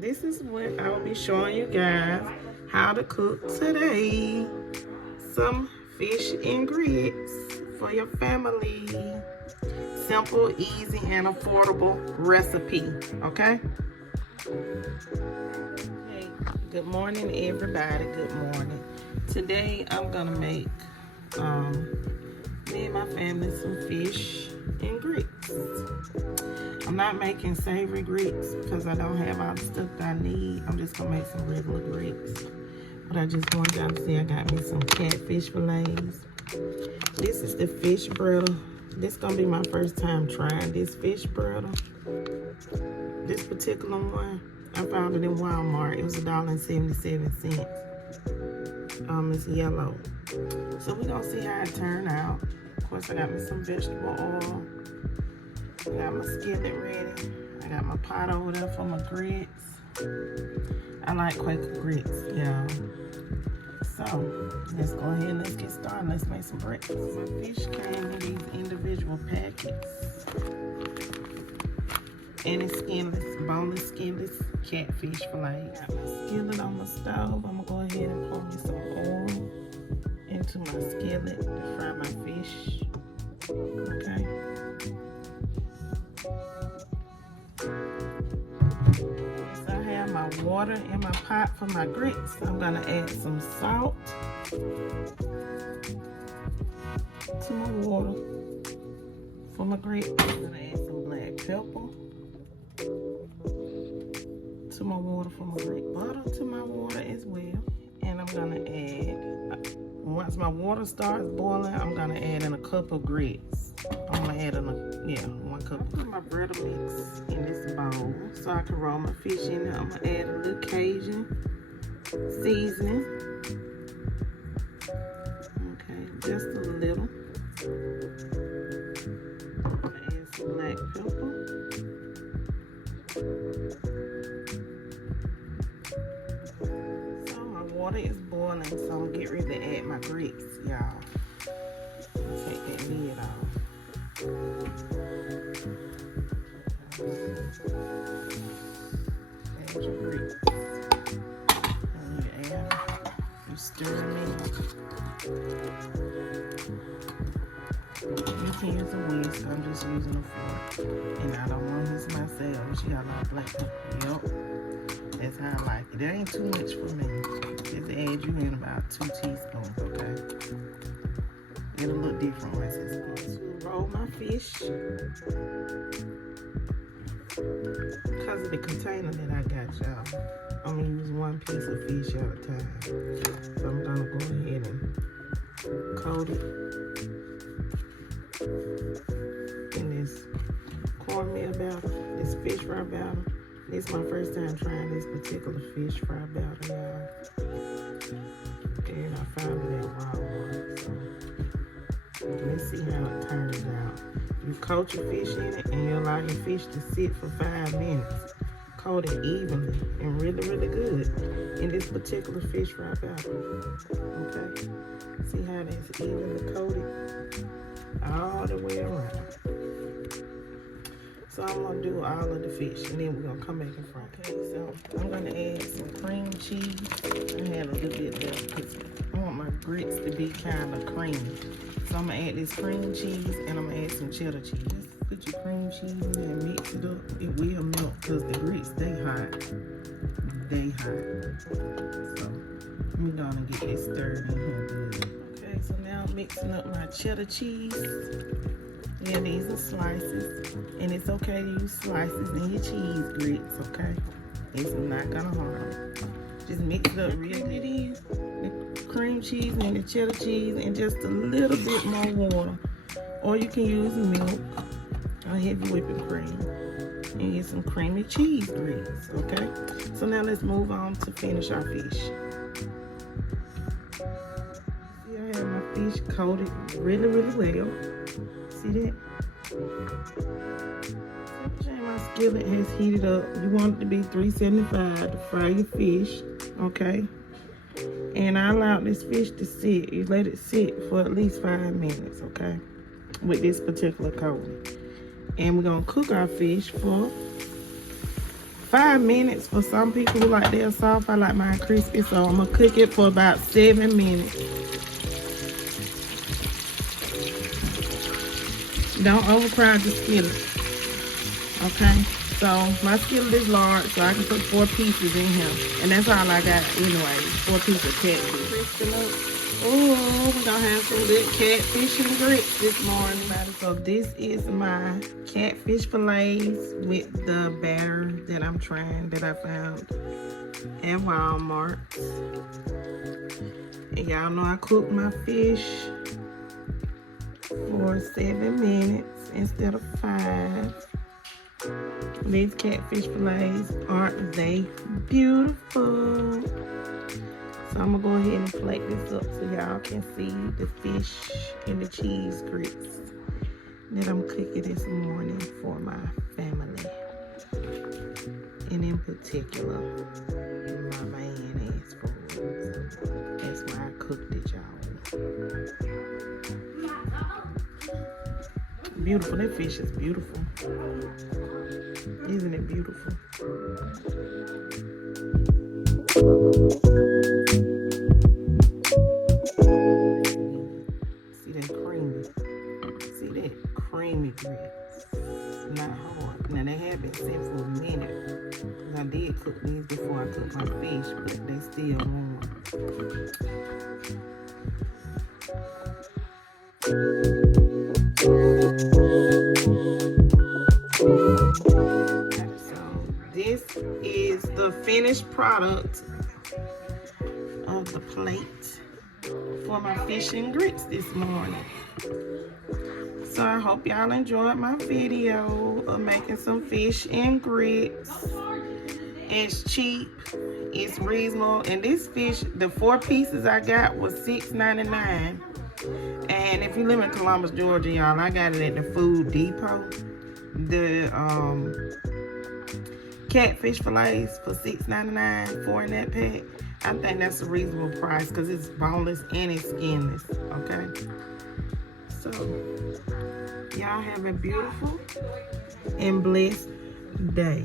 This is what I will be showing you guys how to cook today. Some fish and grits for your family. Simple, easy, and affordable recipe, okay? Hey, good morning, everybody. Good morning. Today, I'm gonna make me and my family some fish and grits. I'm not making savory grits because I don't have all the stuff that I need. I'm just gonna make some regular grits. But I just want y'all to see I got me some catfish fillets. This is the fish burger. This is gonna be my first time trying this fish burger. This particular one, I found it in Walmart. It was $1.77. It's yellow. So we're gonna see how it turned out. Of course, I got me some vegetable oil. I got my skillet ready. I got my pot over there for my grits. I like Quaker grits, y'all. So, let's go ahead and let's get started. Let's make some breakfast. My fish came in these individual packets. And it's skinless, boneless, skinless catfish fillet. Got my skillet on my stove. I'm gonna go ahead and pour me some oil into my skillet to fry my fish. Okay. My water in my pot for my grits. I'm gonna add some salt to my water for my grits. I'm gonna add some black pepper to my water for my grits. Butter to my water as well. And I'm gonna add, once my water starts boiling, I'm gonna add in a cup of grits. I'm gonna add in 1 cup. Put my bread mix in this bowl so I can roll my fish in it. I'm gonna add a little Cajun seasoning. Okay, just a little. I'm gonna add some black pepper. So my water is boiling, so I'm gonna get ready to add my grits, y'all. Take that lid off. Add your grits. And you stir them in. You can use a whisk, I'm just using a fork. And I don't want to use my sandwich. She got a lot of black pepper. Yup. That's how I like it. That ain't too much for me. Just add you in about 2 teaspoons, okay? It'll look different once it's cooked. Roll my fish. Because of the container that I got, y'all, I'm going to use 1 piece of fish at a time. So I'm going to go ahead and coat it in this cornmeal batter, this fish fry batter. This is my first time trying this particular fish fry batter, y'all. And I found it at Walmart, so let's see how it turns out. You coat your fish in it and you allow your fish to sit for 5 minutes. Coat it evenly and really, really good in this particular fish fry batter. Okay? See how that's evenly coated all the way around. So I'm gonna do all of the fish and then we're gonna come back and fry. Okay, so I'm gonna add some cream cheese. I had a little bit left because I want my grits to be kind of creamy. So I'm gonna add this cream cheese and I'm gonna add some cheddar cheese. Just put your cream cheese in there and mix it up. It will melt because the grits, they hot. They hot. So we're gonna get this stirred in here good. Okay, so now I'm mixing up my cheddar cheese. Yeah, these are slices. And it's okay to use slices in your cheese grits, okay? It's not gonna harm. Just mix it up real good. The cream cheese and the cheddar cheese and just a little bit more water. Or you can use milk or heavy whipping cream and get some creamy cheese grits, okay? So now let's move on to finish our fish. See, I have my fish coated really, really well. See that? My skillet has heated up. You want it to be 375 to fry your fish, okay? And I allowed this fish to sit. You let it sit for at least 5 minutes, okay? With this particular coating. And we're gonna cook our fish for 5 minutes for some people who like their soft. I like mine crispy, so I'm gonna cook it for about 7 minutes. Don't overcrowd the skillet. Okay, so my skillet is large, so I can put 4 pieces in here, and that's all I got anyway. 4 pieces of catfish. Oh, we're gonna have some good catfish and grits this morning. So this is my catfish fillets with the batter that I found at Walmart. And y'all know I cook my fish for 7 minutes instead of 5. These catfish fillets, aren't they beautiful? So I'm gonna go ahead and plate this up so y'all can see the fish and the cheese grits that I'm cooking this morning for my family. And in particular, my mayonnaise food. That's why I cooked it, y'all. Beautiful, that fish is beautiful. Isn't it beautiful? Creamy grits. Not hard. Now they have been set for a minute. I did cook these before I cooked my fish, but they still warm. So this is the finished product of the plate for my fish and grits this morning. So I hope y'all enjoyed my video of making some fish and grits. It's cheap, it's reasonable, and this fish, the 4 pieces I got was $6.99. And if you live in Columbus, Georgia, y'all, I got it at the Food Depot. The catfish fillets for $6.99, 4 in that pack. I think that's a reasonable price because it's boneless and it's skinless, okay? So, y'all have a beautiful and blessed day.